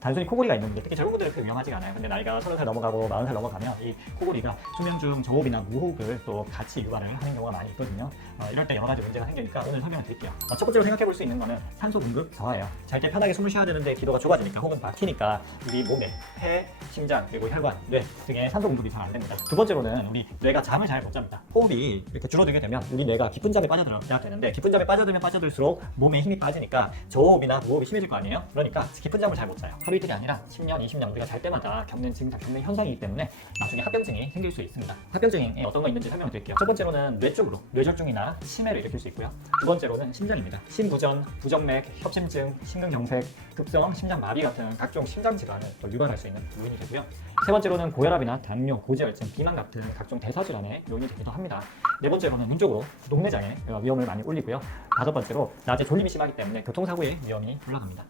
단순히 코골이가 있는데 특히 젊은 분들은 그렇게 위험하지가 않아요. 근데 나이가 30살 넘어가고 40살 넘어가면 이 코골이가 수면 중 저호흡이나 무호흡을 또 같이 유발을 하는 경우가 많이 있거든요. 이럴 때 여러 가지 문제가 생기니까 오늘 설명을 드릴게요. 첫 번째로 생각해 볼 수 있는 거는 산소 공급 저하예요. 잘 때 편하게 숨을 쉬어야 되는데 기도가 좁아지니까 혹은 막히니까 우리 몸에 폐, 심장, 그리고 혈관, 뇌 등의 산소 공급이 잘 안 됩니다. 두 번째로는 우리 뇌가 잠을 잘 못 잡니다. 호흡이 이렇게 줄어들게 되면 우리 뇌가 깊은 잠에 빠져들어야 되는데 깊은 잠에 빠져들면 빠져들수록 몸에 힘이 빠지니까 저호흡이나 무호흡이 심해질 거 아니에요? 그러니까 깊은 잠을 잘 못 자요. 하루 이틀이 아니라 10년, 20년 우리가 잘 때마다 겪는 증상, 겪는 현상이기 때문에 나중에 합병증이 생길 수 있습니다. 합병증이 어떤 거 있는지 설명을 드릴게요. 첫 번째로는 뇌 쪽으로 뇌졸중이나 치매를 일으킬 수 있고요. 두 번째로는 심장입니다. 심부전, 부정맥, 협심증, 심근경색, 급성 심장마비 같은 각종 심장 질환을 유발할 수 있는 요인이 되고요. 세 번째로는 고혈압이나 당뇨, 고지혈증, 비만 같은 각종 대사질환의 요인이 되기도 합니다. 네 번째로는 눈 쪽으로 동맥장애 위험을 많이 올리고요. 다섯 번째로 낮에 졸림이 심하기 때문에 교통사고의 위험이 올라갑니다.